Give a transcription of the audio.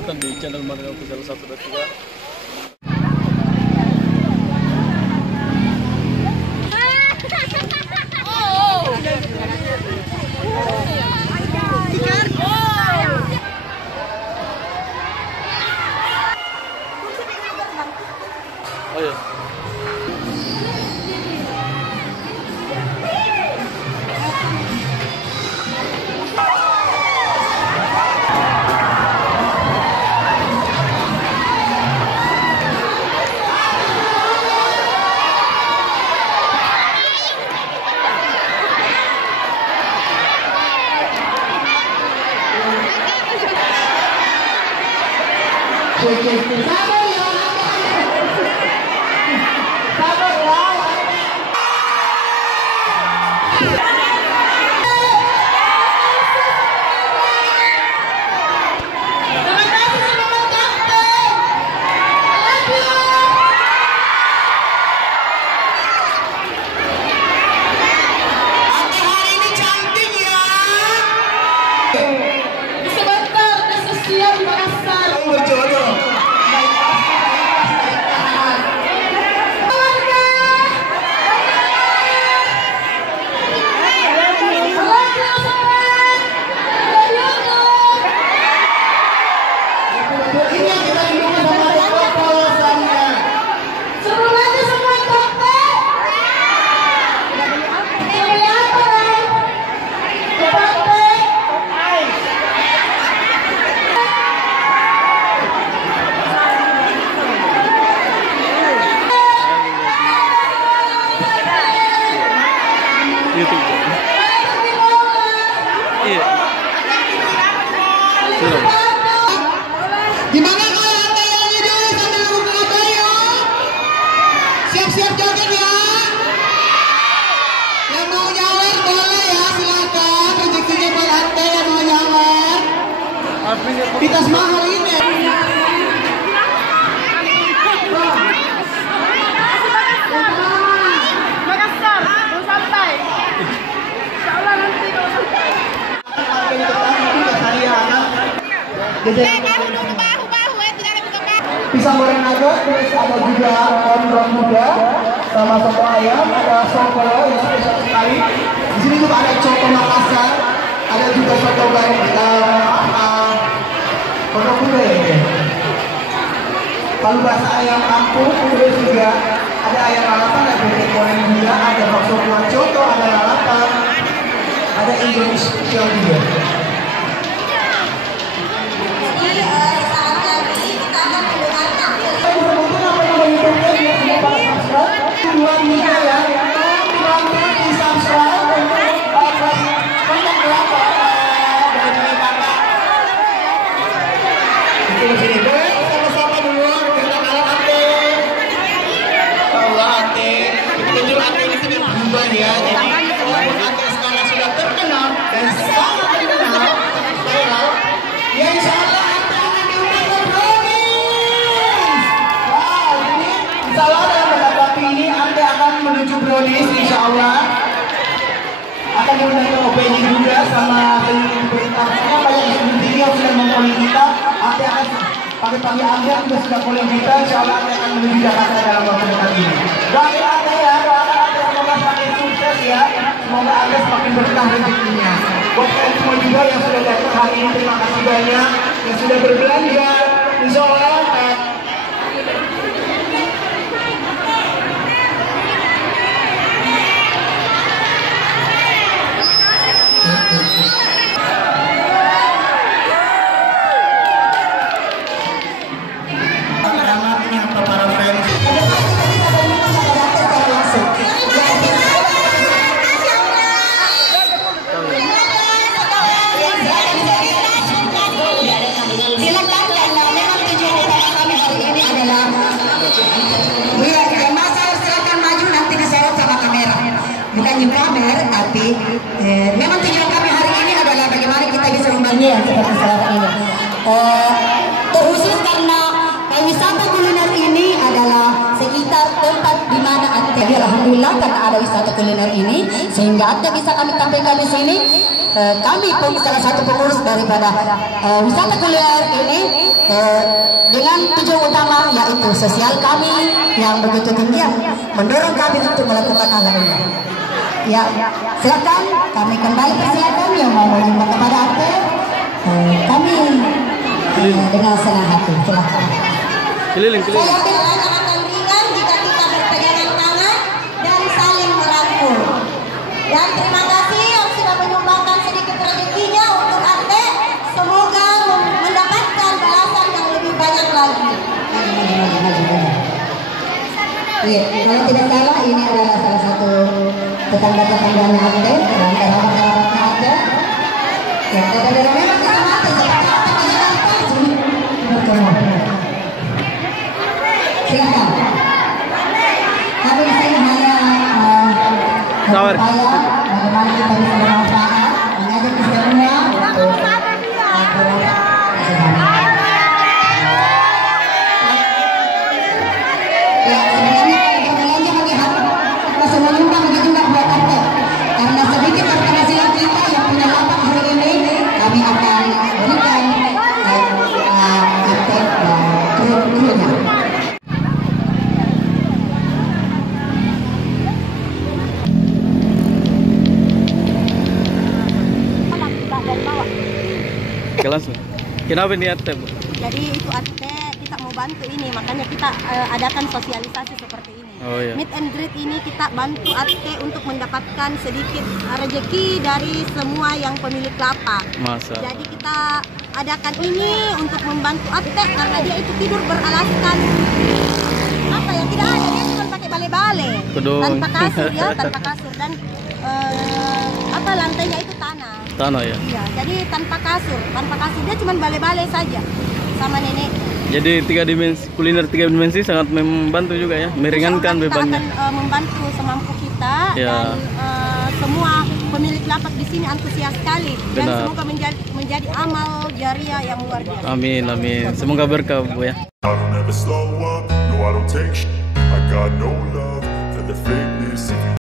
datang di channel Madinah Official 1 dan 3. Oh ya. Gimana kalau antayanya dulu sambil nunggu apa ya? Siap-siap joget ya. Yang mau nyawer boleh ya, silakan. Rezekinya buat ante yang mau nyawer. Kita semua hari ini. Makassar, mau santai. Insyaallah nanti kalau santai. Pisang goreng nugget, terus ada juga ondong muda sama soto ayam, ada soto yang spesial sekali. Di sini juga ada coto Makassar, ada juga soto goreng pondok muda ya. Lalu bahasa ayam kampung, terus juga ada ayam lalapan, ada bebek goreng juga, ada bakso kuah coto, ada lalapan, ada Indomie spesial juga. Brownies, insya Allah akan diundang ke OPJ juga sama pemerintahnya. Banyak institusi yang sudah mengkoli kita. Ante akan pagi-pagi Anda sudah koli kita. Insya Allah Ante akan menuju Jakarta dalam waktu dekat ini. Doakan Ante ya, doakan Ante semoga semakin sukses ya. Semoga Ante semakin berkah rezekinya. Buat kalian semua juga yang sudah datang hari ini, terima kasih banyak. Yang sudah berbelanja, insya Allah tapi memang tujuan kami hari ini adalah bagaimana kita bisa membangun yang seperti sekarang ini. Terkhusus karena wisata kuliner ini adalah sekitar tempat di mana alhamdulillah karena ada wisata kuliner ini. Sehingga apa bisa kami tampilkan di sini, kami pun salah satu pengurus daripada wisata kuliner ini dengan tujuan utama yaitu sosial kami yang begitu tinggi yang mendorong kami untuk melakukan hal ini. Ya, silakan kami kembali persilakan yang mau menyumbang kepada Arte. Kami dengan senang hati, silakan. Keliling. Saya pikir akan ringan jika kita berpegangan tangan dan saling merangkul. Dan terima kasih yang sudah menyumbangkan sedikit rezekinya untuk Arte. Semoga mendapatkan balasan yang lebih banyak lagi. Iya, kalau tidak salah ini adalah salah satu tetangga-tetangganya Arte dan kerabat-kerabatnya Arte. Ya, dari memang kita mati silakan. Tapi di sini hanya bagaimana kita bisa bermanfaat, mengajak kita semua untuk ya sebenarnya untuk belanja bagi masih menyumbang begitu juga buat Arte. Karena sedikit penghasilan kita yang punya lapak hari ini kami akan berikan Arte dan kru-krunya. Oke, langsung. Kenapa ini Arte, Bu? Jadi itu Arte kita mau bantu ini, makanya kita adakan sosialisasi seperti ini. Oh iya. Meet and greet ini kita bantu Arte untuk mendapatkan sedikit rezeki dari semua yang pemilik lapak. Masa. Jadi kita adakan ini untuk membantu Arte karena dia itu tidur beralaskan apa ya, tidak ada, dia cuma pakai bale-bale tanpa kasur ya, tanpa kasur dan apa lantainya itu tanah Ya. iya, jadi tanpa kasur dia cuma bale-bale saja sama nenek. Jadi kuliner 3 dimensi sangat membantu juga ya, meringankan bebannya. Kita akan membantu semampu kita Ya. dan semua pemilik lapak di sini antusias sekali. Dan Benar. semoga menjadi amal jariah yang luar biasa. Amin. Semoga berkah, Bu ya. I don't ever slow up, no I don't take shit. I got no love for the fakeness. If you